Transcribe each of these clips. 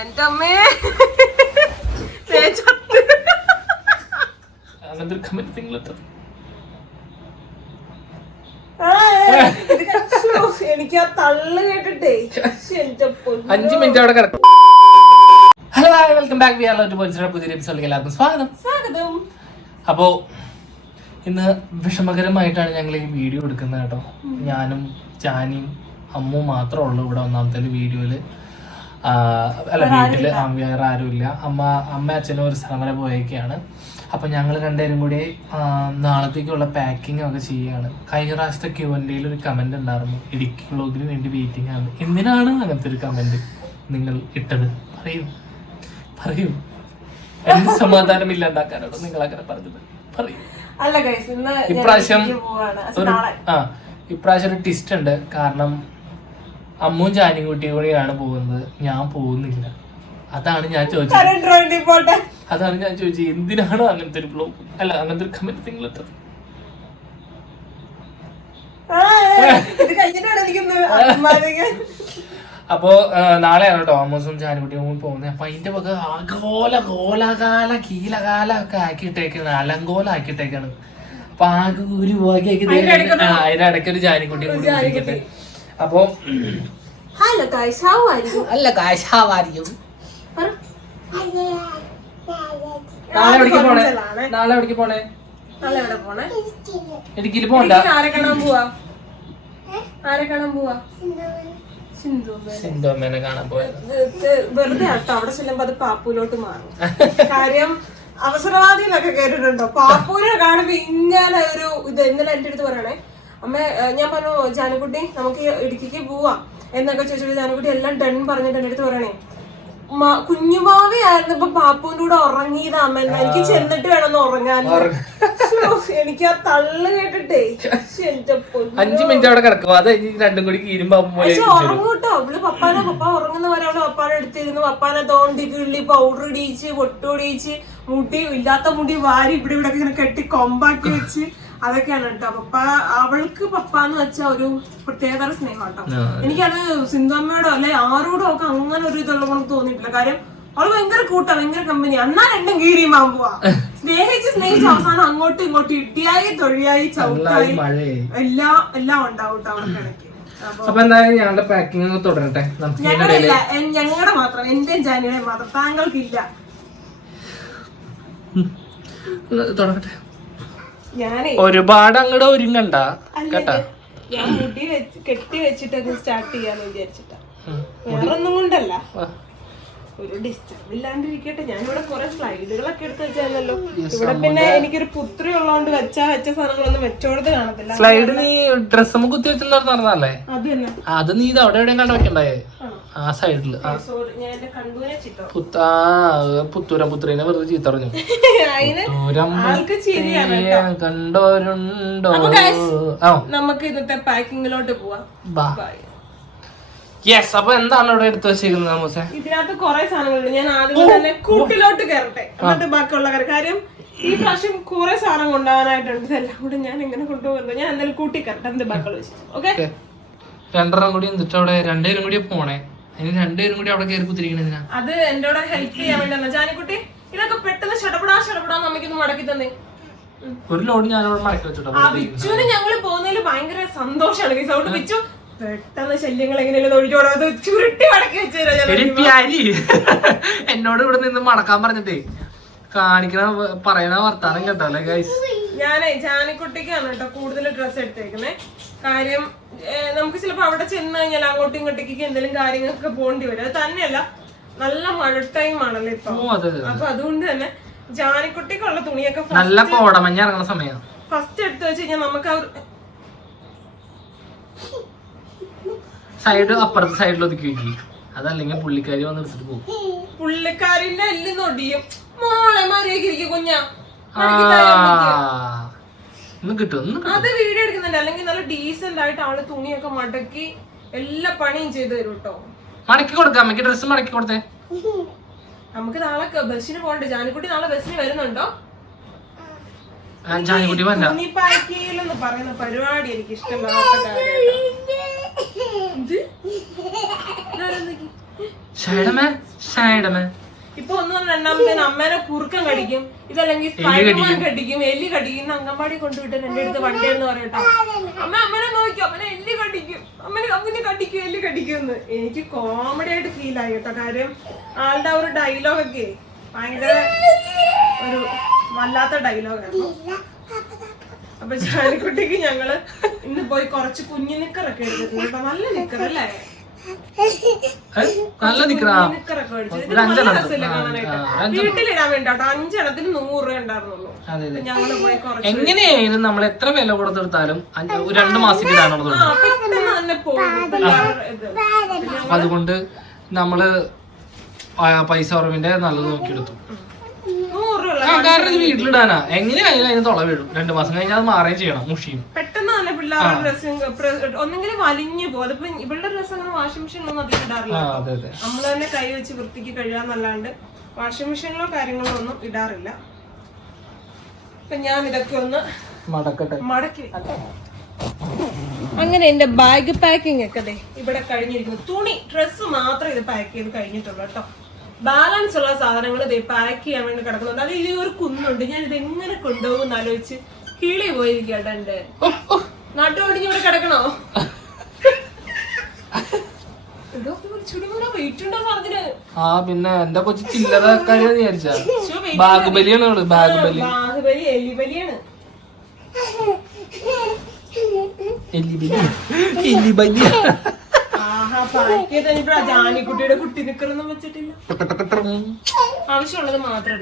എന്റെ അമ്മേ എനിക്ക് ആ തള്ളു കേട്ടിട്ടേ. ശ്ശെ, എന്റെ അഞ്ച് മിനിറ്റ് അവിടെ കിടക്കും. Hello hi welcome back we are lot പോലീസിന്റെ പുതിയ എപ്പിസോഡിലേക്ക് എല്ലാവർക്കും സ്വാഗതം. സ്വാഗതം. അപ്പോ ഇന്ന് വിഷമകരമായിട്ടാണ് ഞങ്ങൾ ഈ വീഡിയോ എടുക്കുന്നത് കേട്ടോ. ഞാനും ചാനിയും അമ്മു മാത്രമേ ഉള്ളൂ ഇവിടെ ഒന്നാമത്തെ വീഡിയോയിൽ. അല്ല വീട്ടിൽ വേറെ ആരുമില്ല. അമ്മ അമ്മ അച്ഛനും ഒരു സ്ഥലം വരെ പോയേക്കാണ്. അപ്പൊ ഞങ്ങൾ രണ്ടുപേരും കൂടി നാളത്തേക്കുള്ള പാക്കിംഗ് ഒക്കെ ചെയ്യുകയാണ് കഴിഞ്ഞ പ്രാവശ്യത്തെ ക്യൂ ഒരു കമന്റ് ഉണ്ടായിരുന്നു. ഇടുക്കി വ്ളോഗിന് വേണ്ടി വെയിറ്റിംഗ് ആണ്. എന്തിനാണ് അങ്ങനത്തെ ഒരു കമന്റ് നിങ്ങൾ ഇട്ടത്? പറയൂ. പറയൂ. എന്ത് സമാധാനം ഇല്ലാണ്ടാക്കാനാണ് നിങ്ങൾ അങ്ങനെ പറഞ്ഞത്? പറയൂ. ഇപ്രാവശ്യം ഒരു ആ ഇപ്രാവശ്യം ഒരു ട്വിസ്റ്റ് ഉണ്ട്. കാരണം അമ്മും ജാനിക്കുട്ടിയും കൂടിയാണ് പോകുന്നത്. ഞാൻ പോകുന്നില്ല. അതാണ് ഞാൻ ചോദിച്ചത്. അതാണ് ഞാൻ ചോദിച്ചത്. എന്തിനാണ് അങ്ങനത്തെ ഒരു ബ്ലോഗ് അല്ല അങ്ങനത്തെ ഒരു കമന്റ് നിങ്ങൾ ഇട്ടത്. അപ്പോ നാളെയാണ് കേട്ടോ ആമോസും ചാനുകുട്ടിയും കൂടി പോകുന്നത്. അപ്പൊ അതിന്റെ വക ആഗോല ഗോലകാല കീലകാല ഒക്കെ ആക്കിയിട്ടേക്കാണ്. അലങ്കോല ആക്കിയിട്ടേക്കാണ് അപ്പൊ ആകെ ഒരു വകയൊക്കെ അതിന്റെ ഇടയ്ക്ക് ഒരു ചാനുകുട്ടിയും കൂടി അപ്പൊ ഹലോ ഹൗ ആർ യു അല്ല കാശാവാരിയും നാളെ എവിടേക്ക് പോണേ? നാളെ എവിടേക്ക് പോണേ? നാളെ എവിടെ പോണേ? ഇടുക്കിയിൽ പോണ്ട. ആരെ കാണാൻ പോവാ? ആരെ കാണാൻ പോവാ? കാണാൻ പോയത്. വെറുതെ ആട്ടോ. അവിടെ ചെല്ലുമ്പോ അത് പാപ്പൂലോട്ട് മാറും. കാര്യം അവസരവാദി എന്നൊക്കെ കേട്ടിട്ടുണ്ടോ? പാപ്പൂനെ കാണുമ്പോ ഇങ്ങനെ ഒരു ഇത് ഇന്നലെ എന്റെ അടുത്ത് പറയണേ അമ്മ ഞാൻ പറഞ്ഞു ജാനക്കുട്ടി നമുക്ക് ഇടുക്കിക്ക് പോവാം. എന്നൊക്കെ ചോദിച്ചിട്ട് ജാനക്കുട്ടി എല്ലാം ഡൺ പറഞ്ഞിട്ട് എന്റെ അടുത്ത് പറയണേ. മ- കുഞ്ഞുമാവയായിരുന്നു ഇപ്പൊ പാപ്പുവിന്റെ കൂടെ ഉറങ്ങിയതാ അമ്മ. എനിക്ക് ചെന്നിട്ട് വേണം ഉറങ്ങാൻ. എനിക്ക് ആ തള്ളു കേട്ടിട്ടേ. അഞ്ചു മിനിറ്റ് അവിടെ കിടക്കും. അത് രണ്ടും കൂടി പക്ഷെ ഉറങ്ങൂട്ടോ. അവൾ പപ്പാനെ പപ്പ ഉറങ്ങുന്ന പോലെ അവൾ പപ്പാനെ എടുത്തിരുന്നു. പപ്പാനെ തോണ്ടി കിള്ളി പൗഡർ ഇടിയിച്ച് പൊട്ടൊടിയിച്ച് മുടി ഇല്ലാത്ത മുടി വാരി ഇവിടെ ഇവിടെ ഇങ്ങനെ കെട്ടി കൊമ്പാക്കി വെച്ച്. അതൊക്കെയാണ് കേട്ടോ. പപ്പ അവൾക്ക് പപ്പ എന്ന് വെച്ച ഒരു പ്രത്യേകതര സ്നേഹം കേട്ടോ. എനിക്കത് സിന്ധുമ്മയോടോ അല്ലെ ആരോടോ ഒക്കെ അങ്ങനെ ഒരു ഇതുള്ള കൊണ്ട് തോന്നിയിട്ടില്ല. കാര്യം അവൾ ഭയങ്കര കൂട്ടാ ഭയങ്കര കമ്പനി അന്നാ രണ്ടും കീരി മാമ്പുവാ. സ്നേഹിച്ച് സ്നേഹിച്ച് അവസാനം അങ്ങോട്ടും ഇങ്ങോട്ടും ഇട്ടിയായി തൊഴിയായി ചവിട്ടായി. എല്ലാ എല്ലാം ഉണ്ടാവും കേട്ടോ അവർക്കിടയ്ക്ക് അപ്പൊ എന്തായാലും ഞങ്ങളുടെ പാക്കിംഗ് തുടരട്ടെ? ഇതിനിടയിൽ ഞങ്ങളില്ല ഞങ്ങളുടെ മാത്രം. എന്റെ ജാനുവരി മാത്രം. താങ്കൾക്കില്ല. തുടങ്ങട്ടെ. ഞാനേ ഒരുപാട് അങ്ങോട്ട് ഒരുങ്ങണ്ട. കേട്ടാ? ഞാൻ മുടി വെച്ച് കെട്ടി വെച്ചിട്ട് സ്റ്റാർട്ട് ചെയ്യാന്ന് വിചാരിച്ചിട്ടാ. വേറൊന്നും കൊണ്ടല്ല. ഒരു ഡിസ്റ്റർബ് ഇല്ലാണ്ടിരിക്കട്ടെ. ഞാനിവിടെ കുറെ സ്ലൈഡുകളൊക്കെ എടുത്ത് വെച്ചാലല്ലോ. ഇവിടെ പിന്നെ എനിക്കൊരു പുത്രി ഉള്ളതുകൊണ്ട് വെച്ചാ വെച്ച സാധനങ്ങളൊന്നും വെച്ചോടത്ത് കാണത്തില്ല. സ്ലൈഡ് നീ ഡ്രസ്സും കുത്തി വെച്ചെന്ന് നടന്നല്ലേ അത് തന്നെ. അത് നീ ഇത് അവിടെ എവിടെയും കണ്ടു വെക്കണ്ടായേ? ആ. ആ സൈഡിൽ എന്റെ ആ. പുത്തൂരം പുത്രീനെ വെറുതെ ചീത്ത പറഞ്ഞു. കണ്ടോരുണ്ടോ നമുക്ക് ഇന്നത്തെ പാക്കിങ്ങിലോട്ട് പോവാം. യെസ് അപ്പൊ എന്താണ് ഇവിടെ എടുത്തു വെച്ചിരിക്കുന്നത് മോസെ ഇതിനകത്ത് കുറെ സാധനങ്ങളുണ്ട്. ഞാൻ ആദ്യം തന്നെ കൂട്ടിലോട്ട് കയറട്ടെ. എന്നിട്ട് ബാക്കിയുള്ള കാര്യം. ഈ പ്രാവശ്യം കുറെ സാധനം കൊണ്ടുപോകാനായിട്ടുണ്ട്. ഇതെല്ലാം കൂടെ ഞാൻ എങ്ങനെ കൊണ്ടുപോകുന്നത്? ഞാൻ എന്തായാലും കൂട്ടി കയറട്ടെ എന്നിട്ട് ബാക്കിയുള്ള വെച്ചിട്ട്. Okay okay. രണ്ടെണ്ണം കൂടി എന്നിട്ട് അവിടെ രണ്ടുപേരും കൂടി പോണേ. രണ്ടുപേരും കൂടി അവിടെ കയറി കുത്തിരിക്കണതിനാ അത് എന്റെ ഹെൽപ്പ് ചെയ്യാൻ വേണ്ടി ജാനിക്കുട്ടി ഇതൊക്കെ പെട്ടെന്ന് ഷടപടാ ഷടപടാ നമുക്കൊന്ന് മടക്കി തന്നെ. ഒരു ലോഡ് ഞാൻ അവിടെ മടക്കി വെച്ചിട്ടോ ആ ബിച്ചുവിന് ഞങ്ങൾ പോകുന്നതിൽ ഭയങ്കര സന്തോഷമാണ് സൗണ്ട് ബിച്ചു പെട്ടെന്ന് ശല്യങ്ങൾ എങ്ങനെയല്ലോ ഒഴിഞ്ഞോടാ അത് ചുരുട്ടി മടക്കി വെച്ചു എന്നോട് ഇവിടെ നിന്ന് മടക്കാൻ പറഞ്ഞിട്ടേ കാണിക്കണ പറയണ വർത്താനം കേട്ടല്ലേ ഗൈസ് ഞാനേ ജാനിക്കുട്ടിക്കാണ് കേട്ടോ കൂടുതൽ ഡ്രസ്സ് എടുത്തേക്കുന്നത് കാര്യം നമുക്ക് ചിലപ്പോ അവിടെ ചെന്ന് കഴിഞ്ഞാൽ അങ്ങോട്ടും ഇങ്ങോട്ടേക്ക് എന്തെങ്കിലും കാര്യങ്ങളൊക്കെ പോകേണ്ടി വരും. അത് തന്നെയല്ല നല്ല മഴ ടൈം ആണല്ലോ ഇപ്പൊ. അപ്പൊ അതുകൊണ്ട് തന്നെ ജാനിക്കുട്ടിക്കുള്ള തുണിയൊക്കെ നല്ല കോടമഞ്ഞ ഇറങ്ങണ സമയം. ഫസ്റ്റ് എടുത്തു വെച്ച് കഴിഞ്ഞാൽ നമുക്ക് സൈഡ് അപ്പുറത്തെ സൈഡിൽ ഒതുക്കി വെക്കി. അതല്ലെങ്കിൽ പുള്ളിക്കാരി വന്ന് എടുത്തിട്ട് പോകും. പുള്ളിക്കാരിന്റെ എല്ലാം നൊടിയും. മോളെ മര്യാദയ്ക്ക് ഇരിക്കും കുഞ്ഞാ. ഇന്ന് കിട്ടും അത് വീഡിയോ എടുക്കുന്നുണ്ട്. അല്ലെങ്കിൽ നല്ല ഡീസെന്റ് ആയിട്ട് ആൾ തുണിയൊക്കെ മടക്കി എല്ലാ പണിയും ചെയ്തു തരും കേട്ടോ മടക്കി കൊടുക്കാം അമ്മയ്ക്ക് ഡ്രസ്സ് മടക്കി കൊടുത്തേ. നമുക്ക് നാളെ ബസ്സിന് പോകണ്ടേ. ജാനിക്കുട്ടി നാളെ ബസ്സിന് വരുന്നുണ്ടോ? ജാനിക്കുട്ടി വല്ല തുണിപ്പാക്കിയിലെന്ന് പറയുന്ന പരിപാടി എനിക്ക് ഇഷ്ടമില്ലാത്ത കാര്യമാണ് ഇപ്പൊ ഒന്ന് രണ്ടാമത്തേന് അമ്മേനെ കുറുക്കം കടിക്കും. ഇതല്ലെങ്കിൽ സ്പൈഡർമാൻ കടിക്കും. എല്ലി കടിക്കും അംഗൻവാടി കൊണ്ടുവിട്ട് എന്റെ അടുത്ത് വണ്ടി എന്ന് പറയട്ടോ അമ്മ അമ്മനെ നോക്കിയോ അമ്മനെ എല്ലി കടിക്കും. അമ്മനെ അമ്മനെ കടിക്കും എല്ലി കടിക്കും എന്ന് എനിക്ക് കോമഡി ആയിട്ട് ഫീൽ ആയി കേട്ടോ. കാര്യം ആളുടെ ഒരു ഡയലോഗ് ഒക്കെ ഭയങ്കര ഒരു വല്ലാത്ത ഡയലോഗായിരുന്നു അപ്പൊ ചാലിക്കുട്ടിക്ക് ഞങ്ങൾ ഇന്ന് പോയി കുറച്ച് കുഞ്ഞു നിക്കറൊക്കെ എടുത്തിട്ടുണ്ട്. നല്ല നിക്കർ അല്ലേ നല്ല നിക്കറാ. അഞ്ചെണ്ണത്തിന് നൂറ് ഉണ്ടായിരുന്നുള്ളൂ. എങ്ങനെയായാലും നമ്മൾ എത്ര വില കൊടുത്തെടുത്താലും ഒരു രണ്ട് മാസം ഇടാനുള്ളത് ആ പെട്ടെന്ന് തന്നെ പോകും. പിള്ളേരുടെ ഇത്. അപ്പൊ അതുകൊണ്ട് നമ്മൾ പൈസ ഉറവിന്റെ നല്ലത് നോക്കിയെടുത്തു. കാരണം ഇത് വീട്ടിലിടാനാ. എങ്ങനെയായാലും അതിന് തുള വീഴും. രണ്ടു മാസം കഴിഞ്ഞാൽ അത് മാറുകയും ചെയ്യണം മുഷിയും. പെട്ടെന്ന് പിള്ളേരുടെ ഡ്രസ്സും ഒന്നെങ്കിലും വലിഞ്ഞു പോകും. അതിപ്പോ ഇവളുടെ ഡ്രസ്സ് അങ്ങനെ വാഷിംഗ് മെഷീനിലൊന്നും അധികം ഇടാറില്ല ആ അതെ അതെ. നമ്മൾ തന്നെ കൈ വെച്ച് വൃത്തിക്ക് കഴുകാന്നല്ലാണ്ട് വാഷിംഗ് മെഷീനിലോ കാര്യങ്ങളോ ഒന്നും ഇടാറില്ല. അപ്പൊ ഞാൻ ഇതൊക്കെ ഒന്ന് മടക്കട്ടെ. മടക്കി. അങ്ങനെ എന്റെ ബാഗ് പാക്കിംഗ് ഒക്കെ ദേ ഇവിടെ കഴിഞ്ഞിരിക്കുന്നു. തുണി ഡ്രസ്സ് മാത്രം ഇത് പാക്ക് ചെയ്ത് കഴിഞ്ഞിട്ടുള്ളൂ കേട്ടോ. ബാലൻസ് ഉള്ള സാധനങ്ങൾ ഇത് പാക്ക് ചെയ്യാൻ വേണ്ടി കിടക്കുന്നുണ്ട്. അത് ഈ ഒരു കുന്നുണ്ട്. ഞാൻ ഇത് എങ്ങനെ കൊണ്ടുപോകും എന്ന് ആലോചിച്ച് കിളി പോയിരിക്കട്ടെ ഇവിടെ കിടക്കണോ? ആ പിന്നെ എന്റെ കൊച്ചു ചില്ലറ കാര്യം വിചാരിച്ചാ. ബാഗുബലിയാണ് അവൾ ബാഗുബലി ബാഹുബലി. എലിബലിയാണ്. എലിബലി എലിബലി. ജാനിക്കുട്ടിയുടെ കുട്ടി നിക്കറൊന്നും വെച്ചിട്ടില്ല. ആവശ്യമുള്ളത് മാത്രം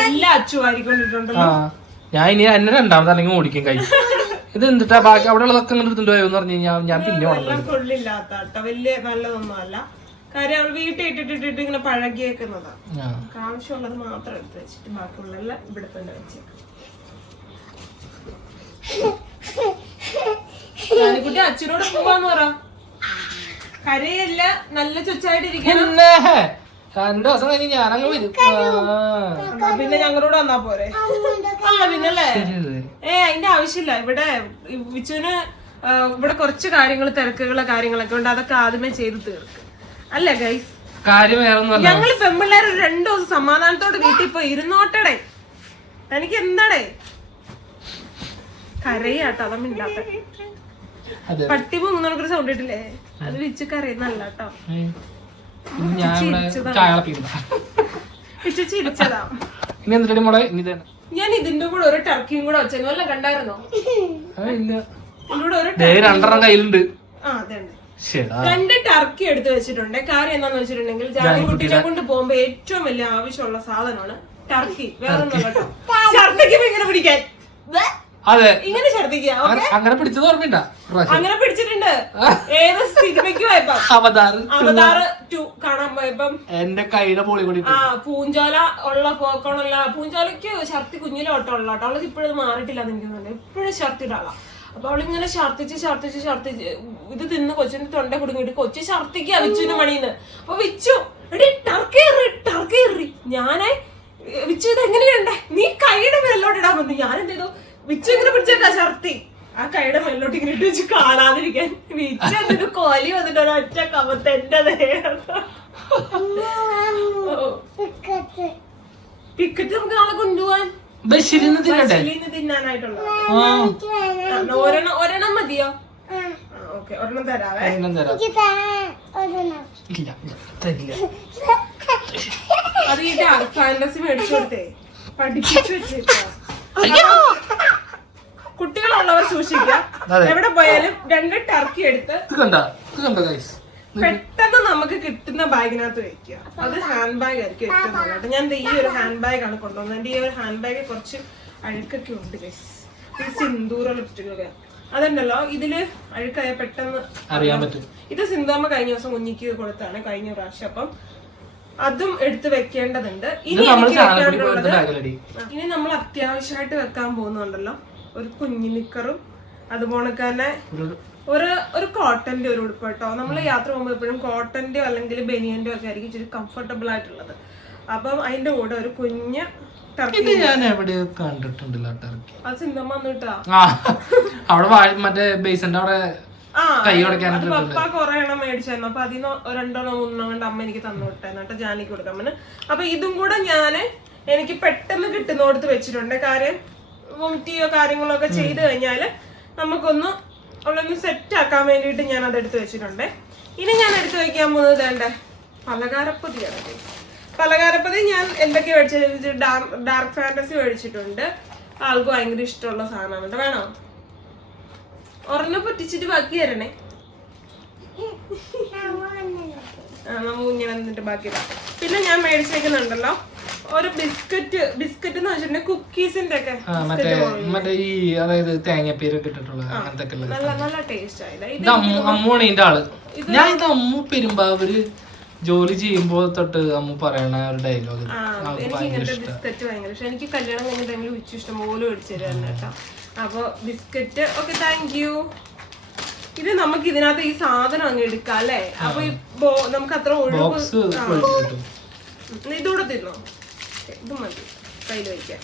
എല്ലാം ഞാൻ ഇനി എന്നെ രണ്ടാമത് അല്ലെങ്കിൽ ഓടിക്കും കൈ. ഇത് എന്തിട്ടാ? ബാക്കി അവിടെ ഉള്ളതൊക്കെ എടുത്തിട്ട് പോയോ എന്ന് പറഞ്ഞു കഴിഞ്ഞാൽ ഞാൻ പിന്നെ വെള്ളം കൊള്ളില്ലാത്ത കേട്ടോ വലിയ നല്ലതൊന്നുമല്ല. കാര്യം അവൾ വീട്ടിൽ ഇട്ടിട്ടിട്ട് ഇങ്ങനെ പഴകിയേക്കുന്നതാ. ആ. ആവശ്യമുള്ളത് മാത്രം എടുത്ത് വെച്ചിട്ട് ബാക്കിയുള്ളതെല്ലാം ഇവിടെ തന്നെ വെച്ചേക്കാം. ജാനിക്കുട്ടി അച്ഛനോട് പോവാന്ന് പറ. കരയല്ല നല്ല ചൊച്ചായിട്ടിരിക്കുന്നു പിന്നെ? രണ്ടു ദിവസം കഴിഞ്ഞ് ഞാനങ്ങ് വരും. എന്നാ പിന്നെ ഞങ്ങളോട് വന്നാ പോരെ. ആ പിന്നല്ലേ. ഏ അതിന്റെ ആവശ്യമില്ല. ഇവിടെ വിച്ചുവിന് ആ, ഇവിടെ കുറച്ച് കാര്യങ്ങൾ തിരക്കുകളെ കാര്യങ്ങളൊക്കെ ഉണ്ട്. അതൊക്കെ ആദ്യമേ ചെയ്ത് തീർക്കും. അല്ലേ ഗൈസ് കാര്യം വേറെ പെമ്പിള്ളേർ ഒരു രണ്ടു ദിവസം സമാധാനത്തോടെ വീട്ടിൽ പോയി ഇരുന്നോട്ടടെ. തനിക്ക് എന്താടേ? കരയാട്ടോ അതൊന്നും അതെ. പട്ടി മുങ്ങണക്കൊരു സൗണ്ട് ഇട്ടില്ലേ അത് വിച്ചു കരയുന്നല്ല കേട്ടോ ഉം. ഇനി ഞാൻ ഇവിടെ ചായ വിച്ചു ഇനി എന്തിട്ടടി മോളെ? ഇനി തന്നെ ഞാൻ ഇതിന്റെ കൂടെ ഒരു ടർക്കിയും കൂടെ വെച്ചെന്ന് വല്ല കണ്ടായിരുന്നോ? ആ, ഇല്ല. ഇതിന്റെ ഒരു ദേ രണ്ടെണ്ണം കയ്യിലുണ്ട്. ആ അതെ ശരിടാ രണ്ട് ടർക്കി എടുത്ത് വെച്ചിട്ടുണ്ട്. കാര്യം എന്താന്ന് വെച്ചിട്ടുണ്ടെങ്കിൽ ജാനിക്കുട്ടിനെ കൊണ്ട് പോകുമ്പോ ഏറ്റവും വലിയ ആവശ്യമുള്ള സാധനമാണ് ടർക്കി വേറെ ഒന്നും കേട്ടോ. ഛർദിക്കുമ്പോ ഇങ്ങനെ പിടിക്കാൻ. ദേ, അതെ. ഇങ്ങനെ ഛർദിക്കുക ഓക്കെ അങ്ങനെ- പിടിച്ചത് ഓർമ്മയുണ്ട? അങ്ങനെ പിടിച്ചിട്ടുണ്ട്. ഏത് സിനിമയ്ക്ക് പോയപ്പോ? അവതാർ അവതാർ ടു കാണാൻ പോയപ്പം. എന്റെ കൈയുടെ പോളി കൂടി ആ പൂഞ്ചോല ഉള്ള പോക്കണല്ല പൂഞ്ചോലയ്ക്ക് ഛർത്തി കുഞ്ഞിലെ ഓട്ടമുള്ള കേട്ടോ. അവൾക്ക് ഇപ്പോഴും മാറിയിട്ടില്ല എന്ന് എനിക്ക് തോന്നുന്നു എപ്പോഴും ഛർത്തിയുടെ ആളാ. അപ്പൊ അവളിങ്ങനെ ഛർത്തിച്ച് ഛർത്തിച്ച് ഛർത്തിച്ച് ഇത് തിന്ന് കൊച്ചിന്റെ തൊണ്ട കുടുങ്ങിയിട്ട് കൊച്ചു ഛർത്തിക്കുക വിച്ചുവിന്റെ മണിന്ന് അപ്പൊ വിച്ചു എടി ടർക്കേറി ടർക്കേറി. ഞാനേ വിച്ചു ഇത് എങ്ങനെയുണ്ടേ നീ കൈയുടെ മേലോട്ട് ഇടാൻ വന്നു ഞാൻ എന്ത് ചെയ്തു വിച്ചു പിടിച്ചാ പിടിച്ചേക്കാ ഛർത്തി. ആ കൈയുടെ മേലോട്ട് ഇങ്ങനെ ഇട്ട് വെച്ച് കാണാതിരിക്കാൻ. വിച്ചു എന്നിട്ട് കോലി വന്നിട്ട് ഒരൊറ്റ കമത്ത് എന്റെ. ടിക്കറ്റ് നമുക്ക് നാളെ കൊണ്ടുപോവാൻ. ബഷീരിന്ന് തിന്നട്ടെ? ഒരെണ്ണം ഒരെണ്ണം മതിയോ? ഓക്കെ. ഒരെണ്ണം തരാവേ. ഒരെണ്ണം തരാം. ഇല്ല ഇല്ല, തരില്ല. അത് ഈ ഡാർക്ക് ഫാന്റസി മേടിച്ചു പഠിപ്പിച്ചു വെച്ചേക്കാ. കുട്ടികളുള്ളവർ സൂക്ഷിക്കുക. അതെ. എവിടെ പോയാലും രണ്ട് ടർക്കി എടുത്ത് ഇത് കണ്ട ഇത് കണ്ട ഗൈസ് പെട്ടെന്ന് നമുക്ക് കിട്ടുന്ന ബാഗിനകത്ത് വെക്കുക. അത് ഹാൻഡ് ബാഗ് ആയിരിക്കും ഏറ്റവും നല്ലത്. ഞാൻ ദേ ഈ ഒരു ഹാൻഡ് ബാഗ് ആണ് കൊണ്ടുവന്നത്. എന്റെ ഈ ഒരു ഹാൻഡ് ബാഗ് കുറച്ച് അഴുക്കൊക്കെ ഉണ്ട് ഗൈസ് ഈ സിന്ദൂറ ലിപ്സ്റ്റിക്കൊക്കെ അതുണ്ടല്ലോ ഇതിൽ അഴുക്കായ പെട്ടെന്ന് അറിയാൻ പറ്റും. ഇത് സിന്ദാമ്മ കഴിഞ്ഞ ദിവസം കുഞ്ഞിക്ക് കൊടുത്താണ് കഴിഞ്ഞ പ്രാവശ്യം. അപ്പം അതും എടുത്ത് വെക്കേണ്ടതുണ്ട്. ഇനി എനിക്ക് വെക്കാനുള്ളത് ഇനി നമ്മൾ അത്യാവശ്യമായിട്ട് വെക്കാൻ പോകുന്നുണ്ടല്ലോ. ഒരു കുഞ്ഞിനിക്കറും അതുപോലെ തന്നെ ഒരു ഒരു കോട്ടന്റെ ഒരു ഉടുപ്പ് കേട്ടോ. നമ്മൾ യാത്ര പോകുമ്പോൾ എപ്പോഴും കോട്ടന്റെയോ അല്ലെങ്കിൽ ബനിയന്റെയോ ഒക്കെ ആയിരിക്കും ഇച്ചിരി കംഫർട്ടബിൾ ആയിട്ടുള്ളത്. അപ്പം അതിന്റെ കൂടെ ഒരു കുഞ്ഞ് ടർക്കി ഇത് ഞാൻ എവിടെ കണ്ടിട്ടുണ്ടല്ലോ ടർക്കി അത് സിനിമ വന്നിട്ടാ. അവിടെ മറ്റേ ബേസിന്റെ അവിടെ ആ കൈ അത് ഉടയ്ക്കാനായിട്ട് പപ്പ കുറെ എണ്ണം മേടിച്ചായിരുന്നു. അപ്പൊ അതിന് രണ്ടെണ്ണം മൂന്നെണ്ണം കൊണ്ട് അമ്മ എനിക്ക് തന്നോട്ടെ എന്നിട്ട് ജാനിക്ക് കൊടുക്കാൻ പറ്റും അപ്പൊ ഇതും കൂടെ ഞാൻ എനിക്ക് പെട്ടെന്ന് കിട്ടുന്നോടത്ത് വെച്ചിട്ടുണ്ട്. കാര്യം വോമിറ്റിയോ കാര്യങ്ങളോ ഒക്കെ ചെയ്ത് കഴിഞ്ഞാൽ നമുക്കൊന്ന് അവളൊന്ന് സെറ്റ് ആക്കാൻ വേണ്ടിയിട്ട് ഞാൻ അത് എടുത്ത് വെച്ചിട്ടുണ്ട്. ഇനി ഞാൻ എടുത്ത് വെക്കാൻ പോകുന്നത് വേണ്ടേ പലകാരപ്പൊതിയാണ് പലകാരപ്പതി ഞാൻ എന്തൊക്കെ മേടിച്ചു ഡാർക്ക് ഫാന്റസി മേടിച്ചിട്ടുണ്ട്. ആൾക്ക് ഭയങ്കര ഇഷ്ടമുള്ള സാധനമാണ് വേണോ? ഒരെണ്ണം പൊട്ടിച്ചിട്ട് ബാക്കി തരണേ. ആ നമുക്ക് ഇങ്ങനെ എന്നിട്ട് ബാക്കി പിന്നെ ഞാൻ മേടിച്ചേക്കുന്നുണ്ടല്ലോ. ഒരു ബിസ്ക്കറ്റ് ബിസ്ക്കറ്റ് എന്ന് വെച്ചിട്ടുണ്ടെങ്കിൽ കുക്കീസിന്റെ ഒക്കെ മറ്റേ ഈ അതായത് തേങ്ങാപ്പേരൊക്കെ ഇട്ടിട്ടുള്ള അങ്ങനത്തെ നല്ല നല്ല ടേസ്റ്റ് ആയില്ല അമ്മുവാണ് ഇതിന്റെ ആൾ. ഞാൻ ഇത് അമ്മു പെരുമ്പാവൂര് ജോലി ചെയ്യുമ്പോ തൊട്ട് അമ്മു പറയണ ഒരു ഡയലോഗ് എനിക്ക് ഇങ്ങനത്തെ ബിസ്ക്കറ്റ് ഭയങ്കര ഇഷ്ടം. എനിക്ക് കല്യാണം കഴിഞ്ഞ ടൈമിൽ ഉച്ച ഇഷ്ടം പോലെ മേടിച്ചു തരാം കേട്ടോ. അപ്പൊ ബിസ്ക്കറ്റ്. ഓക്കെ താങ്ക് യു ഇത് നമുക്ക് ഇതിനകത്ത് ഈ സാധനം അങ്ങ് എടുക്കാം അല്ലേ? അപ്പൊ ഈ ബോ- നമുക്ക് അത്ര ഒഴിവ് ഇതൂടെ തിന്നോ? ഇത് മതി. കയ്യിൽ വയ്ക്കാം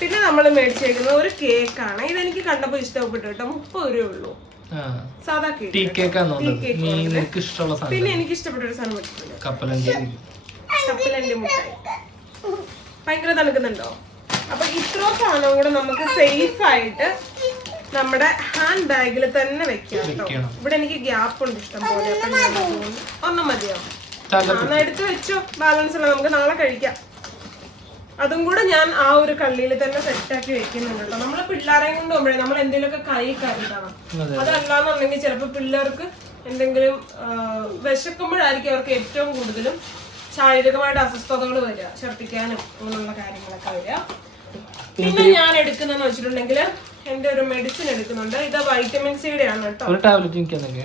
പിന്നെ നമ്മൾ മേടിച്ചേക്കുന്നത് ഒരു കേക്കാണ്. ഇതെനിക്ക് കണ്ടപ്പോ ഇഷ്ടപ്പെട്ടു കേട്ടോ. മുപ്പത് രൂപ ഉള്ളൂ. സാധാ കേക്ക് പിന്നെ എനിക്ക് ഇഷ്ടപ്പെട്ട ഒരു സാധനം കപ്പലന്റെ മുട്ടായി. ഭയങ്കര തണുക്കുന്നുണ്ടോ? അപ്പൊ ഇത്ര സാധനം കൂടെ നമുക്ക് സേഫ് ആയിട്ട് നമ്മുടെ ഹാൻഡ് ബാഗിൽ തന്നെ വെക്കാം കേട്ടോ. ഇവിടെ എനിക്ക് ഗ്യാപ്പ് ഉണ്ട് ഇഷ്ടം പോലെ ഒന്നും മതിയോ തല ആ, എന്നാ എടുത്ത് വെച്ചോ. ബാലൻസ് ഉള്ള നമുക്ക് നാളെ കഴിക്കാം. അതും കൂടെ ഞാൻ ആ ഒരു കള്ളിയിൽ തന്നെ സെറ്റാക്കി വെക്കുന്നുണ്ട് കേട്ടോ. നമ്മൾ പിള്ളേരെയും കൊണ്ട് പോകുമ്പോഴേ നമ്മൾ എന്തെങ്കിലുമൊക്കെ കൈ കരുതണം. അതെ. അതല്ലാന്നുണ്ടെങ്കിൽ ചിലപ്പോൾ പിള്ളേർക്ക് എന്തെങ്കിലും വിശക്കുമ്പോഴായിരിക്കും അവർക്ക് ഏറ്റവും കൂടുതലും ശാരീരികമായിട്ട് അസ്വസ്ഥതകൾ വരിക ഛർദിക്കാനും അങ്ങനെയുള്ള കാര്യങ്ങളൊക്കെ വരിക. പിന്നെ ഞാൻ എടുക്കുന്നതെന്ന് വെച്ചിട്ടുണ്ടെങ്കിൽ എന്റെ ഒരു മെഡിസിൻ എടുക്കുന്നുണ്ട്. ഇത് വൈറ്റമിൻ സിയുടെ ആണ് കേട്ടോ. ഒരു ടാബ്ലറ്റ് എനിക്ക് തന്നെ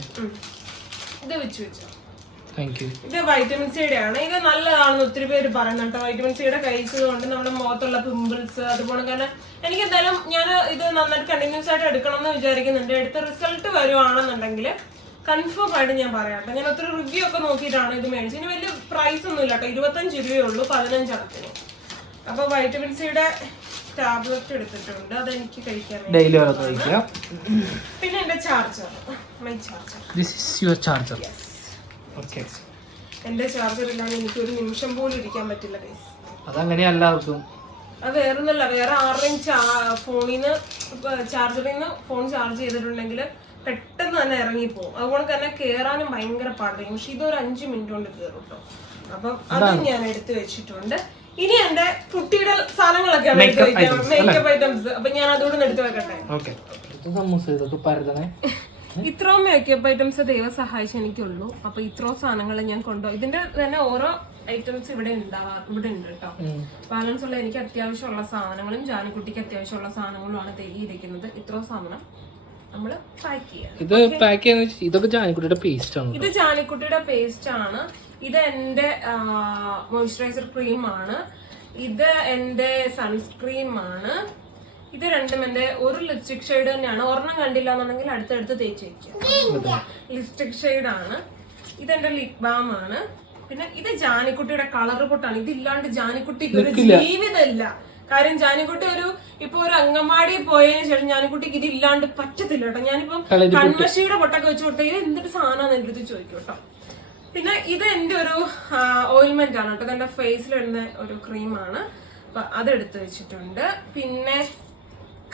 ഇത് വെച്ച് വെച്ചോ. ഇത് വൈറ്റമിൻ സിയുടെ ആണ്. ഇത് നല്ലതാണെന്ന് ഒത്തിരി പേര് പറയുന്നുണ്ട് വൈറ്റമിൻ സിയുടെ കഴിച്ചത് കൊണ്ട് നമ്മുടെ മുഖത്തുള്ള പിമ്പിൾസ് അതുപോലെ തന്നെ എനിക്ക് എന്തായാലും ഞാൻ ഇത് നന്നായിട്ട് കണ്ടിന്യൂസ് ആയിട്ട് എടുക്കണം എന്ന് വിചാരിക്കുന്നുണ്ട്. എടുത്ത റിസൾട്ട് വരുവാണെന്നുണ്ടെങ്കിൽ കൺഫേം ആയിട്ട് ഞാൻ പറയാം കേട്ടോ. ഞാൻ ഒത്തിരി റിവ്യൂ ഒക്കെ നോക്കിയിട്ടാണ് ഇത് മേടിച്ചത്. ഇനി വലിയ പ്രൈസ് ഒന്നും ഇല്ല കേട്ടോ. ഇരുപത്തഞ്ച് രൂപയേ ഉള്ളൂ. പതിനഞ്ചെണ്ണത്തിന് അപ്പൊ വൈറ്റമിൻ സിയുടെ ടാബ്ലറ്റ് എടുത്തിട്ടുണ്ട്. അതെനിക്ക് കഴിക്കാൻ ഡെയിലി ഓരോ കഴിക്കാം. പിന്നെ എന്റെ charger my charger this is your charger okay എന്റെ ചാർജർ ഇല്ലാതെ എനിക്ക് ഒരു നിമിഷം പോലും ഇരിക്കാൻ പറ്റില്ല guys. അതങ്ങനെ എല്ലാവർക്കും അത് വേറെ ഒന്നല്ല വേറെ ആരുടെയും ഫോണിൽ നിന്ന് ചാർജറിൽ നിന്ന് ഫോൺ ചാർജ് ചെയ്തിട്ടുണ്ടെങ്കിൽ പെട്ടെന്ന് തന്നെ ഇറങ്ങിപ്പോവും. അതുകൊണ്ട് തന്നെ കയറാനും ഭയങ്കര പാടായിരിക്കും പക്ഷെ ഇതൊരു അഞ്ച് മിനിറ്റ് കൊണ്ട് കയറും കേട്ടോ അപ്പം അതും ഞാൻ എടുത്തു വെച്ചിട്ടുണ്ട്. ഇനി എന്റെ കുട്ടിയുടെ സാധനങ്ങളൊക്കെയാണ് എടുത്ത് മേക്കപ്പ് ഐറ്റംസ് അപ്പൊ ഞാൻ അതുകൂടെ എടുത്തു വെക്കട്ടെ? ഇത്രയും മേക്കപ്പ് ഐറ്റംസ് ദൈവം സഹായിച്ചു എനിക്കുള്ളൂ. അപ്പൊ ഇത്രയും സാധനങ്ങൾ ഞാൻ കൊണ്ടുപോകും ഇതിന്റെ തന്നെ ഓരോ ഐറ്റംസ് ഇവിടെ ഉണ്ടാവാ ഇവിടെ ഉണ്ട് കേട്ടോ. ബാലൻസ് ഉള്ള എനിക്ക് അത്യാവശ്യമുള്ള സാധനങ്ങളും ജാനിക്കുട്ടിക്ക് അത്യാവശ്യമുള്ള സാധനങ്ങളുമാണ് ആണ് ഈ ഇരിക്കുന്നത്. ഇത്രയും സാധനം നമ്മൾ പാക്ക് ചെയ്യാം. ഇത് പാക്ക് ചെയ്യുന്ന ഇതൊക്കെ ജാനിക്കുട്ടിയുടെ പേസ്റ്റ് ആണ് ഇത് ജാനിക്കുട്ടിയുടെ പേസ്റ്റ് ആണ്. ഇത് എന്റെ മോയ്സ്ചറൈസർ ക്രീം ആണ്. ഇത് എന്റെ സൺസ്ക്രീമാണ് ഇത് രണ്ടും എന്റെ ഒരു ലിപ്സ്റ്റിക് ഷെയ്ഡ് തന്നെയാണ്. ഒരെണ്ണം കണ്ടില്ല എന്നുണ്ടെങ്കിൽ അടുത്തടുത്ത് തേച്ച് വെക്കുക. ലിപ്സ്റ്റിക് ഷെയ്ഡ് ആണ്. ഇതെന്റെ ലിപ് ബാം ആണ്. പിന്നെ ഇത് ജാനിക്കുട്ടിയുടെ കളർ പൊട്ടാണ് ഇതില്ലാണ്ട് ജാനിക്കുട്ടിക്ക് ഒരു ജീവിതമില്ല. കാര്യം ജാനിക്കുട്ടി ഒരു ഇപ്പൊ ഒരു അംഗൻവാടിയിൽ പോയതിനു ശേഷം ജാനിക്കുട്ടിക്ക് ഇത് ഇല്ലാണ്ട് പറ്റത്തില്ല കേട്ടോ. ഞാനിപ്പം കൺമശിയുടെ പൊട്ടൊക്കെ വെച്ച് കൊടുത്താൽ ഇത് എന്തൊരു സാധനമാണെന്ന് എന്റെ അടുത്ത് ചോദിക്കും കേട്ടോ. പിന്നെ ഇത് എന്റെ ഒരു ഓയിൽമെന്റ് ആണ് കേട്ടോ. എന്റെ ഫേസിൽ ഇടുന്ന ഒരു ക്രീമാണ് അപ്പൊ അതെടുത്ത് വെച്ചിട്ടുണ്ട്. പിന്നെ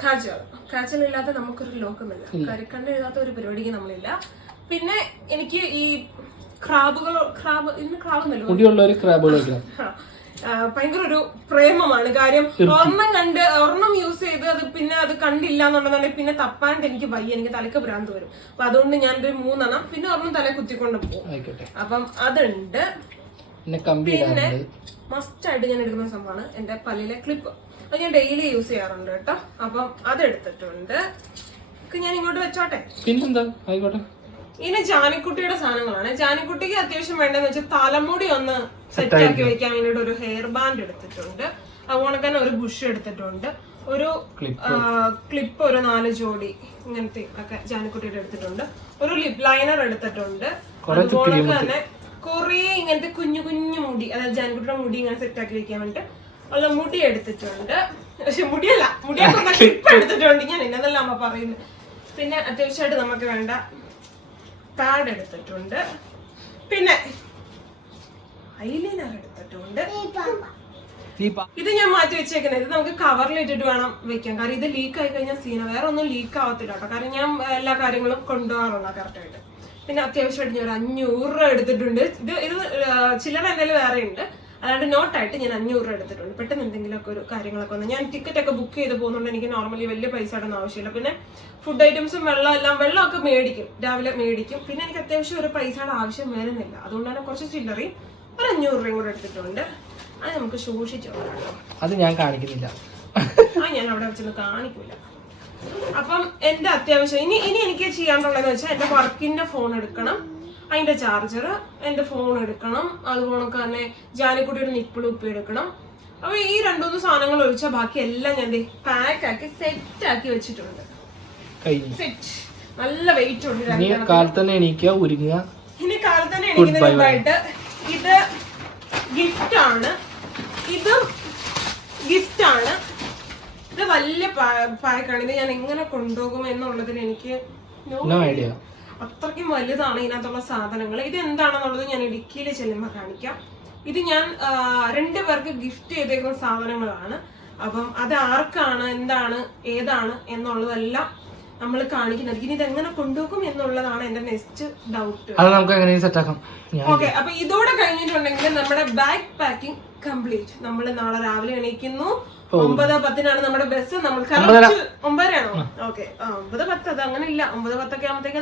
കാജൽ. കാജൽ ഇല്ലാതെ നമുക്കൊരു ലോകമില്ല. കരിക്കണ്ട ഇല്ലാത്ത ഒരു പരിപാടിക്ക് നമ്മളില്ല. പിന്നെ എനിക്ക് ഈ ക്രാബുകൾ ക്രാബ് ഇന്ന് ക്രാബ് ഭയങ്കര ഒരു പ്രേമമാണ്. കാര്യം ഒരെണ്ണം കണ്ട് ഒരെണ്ണം യൂസ് അത് പിന്നെ അത് കണ്ടില്ല എന്നുള്ളതാണെങ്കിൽ പിന്നെ തപ്പാണ്ട് എനിക്ക് വയ്യ. എനിക്ക് തലക്ക് ഭ്രാന്ത് വരും. അപ്പൊ അതുകൊണ്ട് ഞാൻ ഒരു മൂന്നെണ്ണം പിന്നെ ഒരെണ്ണം തല കുത്തിക്കൊണ്ട് പോകും. ആയിക്കോട്ടെ. അപ്പം അതുണ്ട്. പിന്നെ കമ്പി. മസ്റ്റ് ആയിട്ട് ഞാൻ എടുക്കുന്ന സംഭവമാണ് എന്റെ പല്ലിലെ ക്ലിപ്പ്. അത് ഞാൻ ഡെയിലി യൂസ് ചെയ്യാറുണ്ട് കേട്ടോ. അപ്പം അതെടുത്തിട്ടുണ്ട്. ഞാൻ ഇങ്ങോട്ട് വെച്ചോട്ടെ. പിന്നെന്താ? ആയിക്കോട്ടെ. ഇനി ജാനിക്കുട്ടിയുടെ സാധനങ്ങളാണ്. ജാനിക്കുട്ടിക്ക് അത്യാവശ്യം വേണ്ടതെന്ന് വെച്ചാൽ തലമുടി ഒന്ന് സെറ്റ് ആക്കി വെക്കാൻ വേണ്ടിയിട്ട് ഒരു ഹെയർ ബാൻഡ് എടുത്തിട്ടുണ്ട്. അതുപോലെ തന്നെ ഒരു ബുഷ് എടുത്തിട്ടുണ്ട്. ഒരു ക്ലിപ്പ് ഒരു നാല് ജോഡി ഇങ്ങനത്തെ ഒക്കെ ജാനക്കുട്ടിയുടെ എടുത്തിട്ടുണ്ട്. ഒരു ലിപ് ലൈനർ എടുത്തിട്ടുണ്ട്. അതുപോലെ തന്നെ കുറേ ഇങ്ങനത്തെ കുഞ്ഞു കുഞ്ഞു മുടി അതായത് ജാനക്കുട്ടിയുടെ മുടി ഇങ്ങനെ സെറ്റ് ആക്കി വെക്കാൻ വേണ്ടിട്ട് ഉള്ള മുടി എടുത്തിട്ടുണ്ട്. പക്ഷെ മുടിയല്ല മുടിയൊക്കെ ക്ലിപ്പ് എടുത്തിട്ടുണ്ട്. ഞാൻ എന്നതല്ല അമ്മ പറയുന്നത് പിന്നെ അത്യാവശ്യമായിട്ട് നമുക്ക് വേണ്ട പാഡ് എടുത്തിട്ടുണ്ട്. പിന്നെ ഐലൈനർ എടുത്തിട്ടുണ്ട്. ഇത് ഞാൻ മാറ്റി വെച്ചേക്കുന്നത് ഇത് നമുക്ക് കവറിൽ ഇട്ടിട്ട് വേണം വെക്കാൻ കാരണം ഇത് ലീക്ക് ആയി കഴിഞ്ഞാൽ സീന വേറെ ഒന്നും ലീക്ക് ആവത്തില്ല കേട്ടോ. കാരണം ഞാൻ എല്ലാ കാര്യങ്ങളും കൊണ്ടുപോകാറുള്ള കറക്റ്റായിട്ട് പിന്നെ അത്യാവശ്യമായിട്ട് ഞാൻ ഒരു അഞ്ഞൂറ് രൂപ എടുത്തിട്ടുണ്ട്. ഇത് ഇത് ചില്ലറ എന്തെങ്കിലും വേറെ ഉണ്ട്. അതായത് നോട്ടായിട്ട് ഞാൻ അഞ്ഞൂറ് രൂപ എടുത്തിട്ടുണ്ട്. പെട്ടെന്ന് എന്തെങ്കിലുമൊക്കെ ഒരു കാര്യങ്ങളൊക്കെ വന്നു ഞാൻ ടിക്കറ്റ് ഒക്കെ ബുക്ക് ചെയ്ത് പോകുന്നുണ്ട് എനിക്ക് നോർമലി വലിയ പൈസ ഇടുന്ന ആവശ്യമില്ല. പിന്നെ ഫുഡ് ഐറ്റംസും വെള്ളം എല്ലാം വെള്ളമൊക്കെ മേടിക്കും. രാവിലെ മേടിക്കും. പിന്നെ എനിക്ക് അത്യാവശ്യം ഒരു പൈസയുടെ ആവശ്യം വരുന്നില്ല. അതുകൊണ്ടാണ് കുറച്ച് ചില്ലറയും ഒരു അഞ്ഞൂറ് രൂപയും കൂടെ എടുത്തിട്ടുണ്ട്. അത് നമുക്ക് സൂക്ഷിച്ചു അത് ഞാൻ കാണിക്കുന്നില്ല. ആ ഞാൻ അവിടെ വെച്ചൊന്ന് കാണിക്കൂല. അപ്പം എന്റെ അത്യാവശ്യം ഇനി ഇനി എനിക്ക് ചെയ്യാനുള്ളതെന്ന് വെച്ചാൽ എന്റെ വർക്കിന്റെ ഫോൺ എടുക്കണം. അതിന്റെ ചാർജർ എന്റെ ഫോൺ എടുക്കണം. അതുപോലെ തന്നെ ജാനിക്കുട്ടിയുടെ നിപ്പിൾ ഉപ്പി എടുക്കണം. അപ്പൊ ഈ രണ്ടുമൂന്ന് സാധനങ്ങൾ ഒഴിച്ചാൽ ബാക്കി എല്ലാം ഞാൻ പാക്ക് ആക്കി സെറ്റ് ആക്കി വെച്ചിട്ടുണ്ട്. സെറ്റ് നല്ല വെയിറ്റ് ഉണ്ട്. കാലത്ത് തന്നെ എണീക്കുക ഒരുങ്ങുക ഇനി കാലത്ത് തന്നെ എണീക്കുന്നതിന് മുമ്പായിട്ട് ഇത് ഗിഫ്റ്റ് ആണ്. ഇതും ഗിഫ്റ്റ് ആണ്. ഇത് വലിയ പായ്ക്കാണ്. ഇത് ഞാൻ എങ്ങനെ കൊണ്ടുപോകും എന്നുള്ളതിൽ എനിക്ക് ഐഡിയ അത്രയ്ക്കും വലുതാണ് ഇതിനകത്തുള്ള സാധനങ്ങൾ. ഇത് എന്താണെന്നുള്ളത് ഞാൻ ഇടുക്കിയിൽ ചെല്ലുമ്പോൾ കാണിക്കാം. ഇത് ഞാൻ രണ്ട് പേർക്ക് ഗിഫ്റ്റ് ചെയ്തേക്കുന്ന സാധനങ്ങളാണ്. അപ്പം അത് ആർക്കാണ് എന്താണ് ഏതാണ് എന്നുള്ളതെല്ലാം നമ്മൾ കാണിക്കുന്നത്. ഇനി ഇത് എങ്ങനെ കൊണ്ടുപോകും എന്നുള്ളതാണ് എന്റെ നെക്സ്റ്റ് ഡൗട്ട് അത് നമുക്ക് എങ്ങനെ സെറ്റ് ആക്കാം? ഓക്കെ അപ്പൊ ഇതോടെ കഴിഞ്ഞിട്ടുണ്ടെങ്കിൽ നമ്മുടെ ബാഗ് പാക്കിംഗ് കംപ്ലീറ്റ് നമ്മൾ നാളെ രാവിലെ എണീക്കുന്നു. ഒമ്പത് പത്തിനാണ് നമ്മുടെ ബസ് നമ്മൾ കറക്റ്റ് ഒമ്പതരാണോ ഓക്കെ ഒമ്പത് പത്ത്. അത് അങ്ങനെ ഇല്ല. ഒമ്പത് പത്തൊക്കെ ആകുമ്പോഴത്തേക്ക്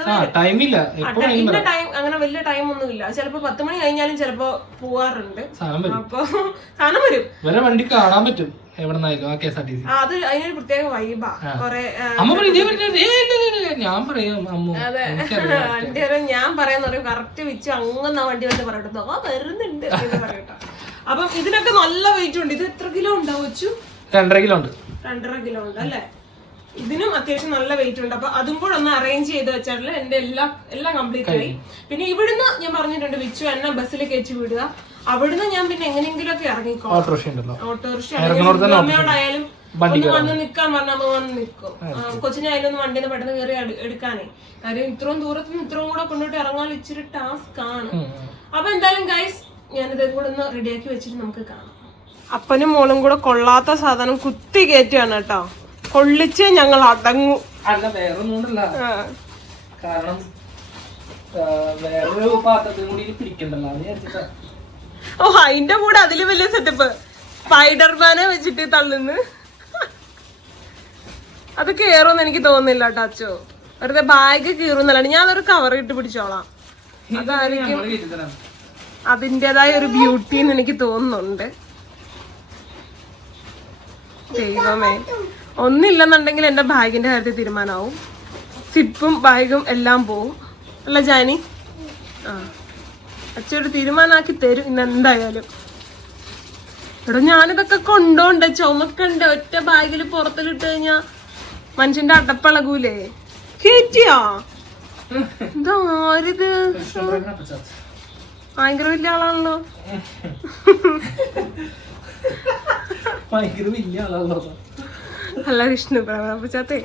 ഇന്ന ടൈം അങ്ങനെ വലിയ ടൈം ഒന്നും ഇല്ല ചിലപ്പോ പത്ത് മണി കഴിഞ്ഞാലും ചിലപ്പോ പോവാറുണ്ട്. അപ്പൊ സാധനം വരും. വരെ വണ്ടി കാണാൻ പറ്റും. എവിടെ നിന്നായാലും ആ K S R T C. അത് അതിനൊരു പ്രത്യേക വൈബാ കൊറേ അമ്മ പറയും ഇതേ ഇല്ല ഇല്ല, ഇല്ല ഞാൻ പറയാം അമ്മ എനിക്കറിയാം വണ്ടി വരെ ഞാൻ പറയാന്ന് പറയും കറക്റ്റ് വെച്ച് അങ്ങനെ വണ്ടി വന്ന് പറയട്ടോ. ആ വരുന്നുണ്ട് എന്ന് പറയട്ടോ. അപ്പം ഇതിനൊക്കെ നല്ല വെയിറ്റ് ഉണ്ട്. ഇത് എത്ര കിലോ ഉണ്ടാവും വെച്ചു രണ്ടര കിലോ ഉണ്ട്. രണ്ടര കിലോ ഉണ്ട് അല്ലേ? ഇതിനും അത്യാവശ്യം നല്ല വെയിറ്റ് ഉണ്ട്. അപ്പൊ അതും കൂടെ ഒന്ന് അറേഞ്ച് ചെയ്ത് വെച്ചാൽ എന്റെ എല്ലാം എല്ലാം കംപ്ലീറ്റ് ആയി. പിന്നെ ഇവിടുന്ന് ഞാൻ പറഞ്ഞിട്ടുണ്ട് വിച്ചു എന്നെ ബസ്സിൽ കയറ്റി വിടുക. അവിടുന്ന് ഞാൻ പിന്നെ എങ്ങനെയെങ്കിലും ഒക്കെ ഇറങ്ങിക്കോളാം. ഓട്ടോറിക്ഷ അമ്മയോടായാലും ഒന്ന് വന്ന് നിക്കാൻ പറഞ്ഞാൽ അമ്മ വന്ന് നിൽക്കും. കൊച്ചിനായാലും ഒന്ന് വണ്ടിയിൽ നിന്ന് പെട്ടെന്ന് കയറി എടു- എടുക്കാനേ. കാര്യം ഇത്രയും ദൂരത്ത് നിന്ന് ഇത്രയും കൂടെ കൊണ്ടുപോയിട്ട് ഇറങ്ങാൻ ഇച്ചിരി ടാസ്ക് ആണ്. അപ്പൊ എന്തായാലും ഗൈസ് ഞാനിത് കൂടെ ഒന്ന് റെഡിയാക്കി വെച്ചിട്ട് നമുക്ക് കാണാം. അപ്പനും മോളും കൂടെ കൊള്ളാത്ത സാധനം കുത്തി കയറ്റുകയാണ് കേട്ടോ. കൊള്ളിച്ചേ ഞങ്ങൾ അടങ്ങു അല്ല വേറെ ഒന്നുമില്ല ആ. കാരണം വേറൊരു പാത്രത്തിൽ കൂടി പിടിക്കണ്ടല്ലോ ഓ അതിന്റെ കൂടെ അതിൽ വലിയ സെറ്റപ്പ് സ്പൈഡർമാനെ വെച്ചിട്ട് തള്ളുന്നു. അത് കേറുമെന്ന് എനിക്ക് തോന്നുന്നില്ല ടച്ചോ വെറുതെ ബാഗ് കീറുന്നല്ലാണ്ട് ഞാൻ അതൊരു കവർ ഇട്ട് പിടിച്ചോളാം. അതായിരിക്കും അതിന്റെതായ ഒരു ബ്യൂട്ടി എന്ന് എനിക്ക് തോന്നുന്നുണ്ട്. ദൈവമേ. ഒന്നില്ലെന്നുണ്ടെങ്കിൽ എന്റെ ബാഗിന്റെ കാര്യത്തിൽ തീരുമാനമാവും. സിപ്പും ബാഗും എല്ലാം പോവും. അല്ല ജാനി? ആ. അച്ഛനൊരു തീരുമാനമാക്കി തരും ഇന്ന് എന്തായാലും ഇവിടെ ഞാനിതൊക്കെ കൊണ്ടോണ്ട് ചുമക്കണ്ട് ഒറ്റ ബാഗിൽ പുറത്തിലിട്ട് കഴിഞ്ഞാ മനുഷ്യന്റെ അടപ്പളകൂലേ? കേറ്റിയോ? ഇതാരിത്. ഭയങ്കര വലിയ ആളാണല്ലോ. ഭയങ്കര വലിയ ആളാണ് അല്ല വിഷ്ണു പ്രഭാപച്ചാത്തേ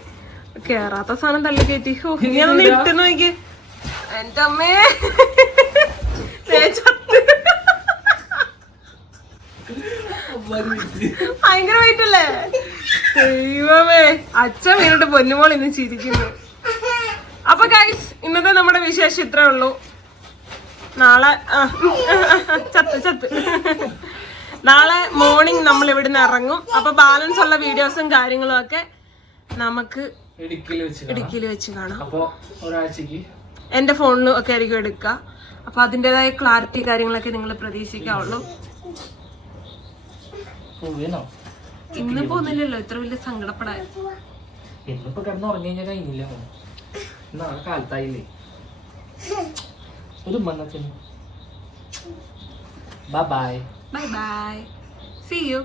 കേറാത്ത സാധനം തള്ളി കയറ്റി. ഹോ ഇനി അതൊന്ന് ഇട്ട് നോക്കി എന്റെ അമ്മേ. ഭയങ്കര വെയിറ്റ് അല്ലേ ദൈവമേ. അച്ഛൻ വീണിട്ട് പൊന്നുമോൾ ഇന്ന് ചിരിക്കുന്നു. അപ്പൊ ഗൈസ് ഇന്നത്തെ നമ്മുടെ വിശേഷം ഇത്രേ ഉള്ളൂ. നാളെ ചത്ത് ചത്ത്. നാളെ മോർണിംഗ് നമ്മൾ ഇവിടുന്ന് ഇറങ്ങും. അപ്പൊ ബാലൻസ് ഉള്ള വീഡിയോസും കാര്യങ്ങളും ഒക്കെ നമുക്ക് ഇടുക്കിയിൽ വെച്ച് കാണാം. എന്റെ ഫോണിലും ഒക്കെ ആയിരിക്കും എടുക്കുക. അപ്പൊ അതിന്റെതായ ക്ലാരിറ്റി കാര്യങ്ങളൊക്കെ നിങ്ങൾ പ്രതീക്ഷിക്കാവുള്ളൂ. ഇന്ന് പോന്നില്ലല്ലോ ഇത്ര വലിയ സങ്കടപ്പെടാൻ. ഇന്നിപ്പോ കിടന്ന് ഉറങ്ങി കഴിഞ്ഞാൽ കഴിഞ്ഞില്ല. നാളെ കാലത്തായില്ലേ. ഒരു bye bye bye bye see you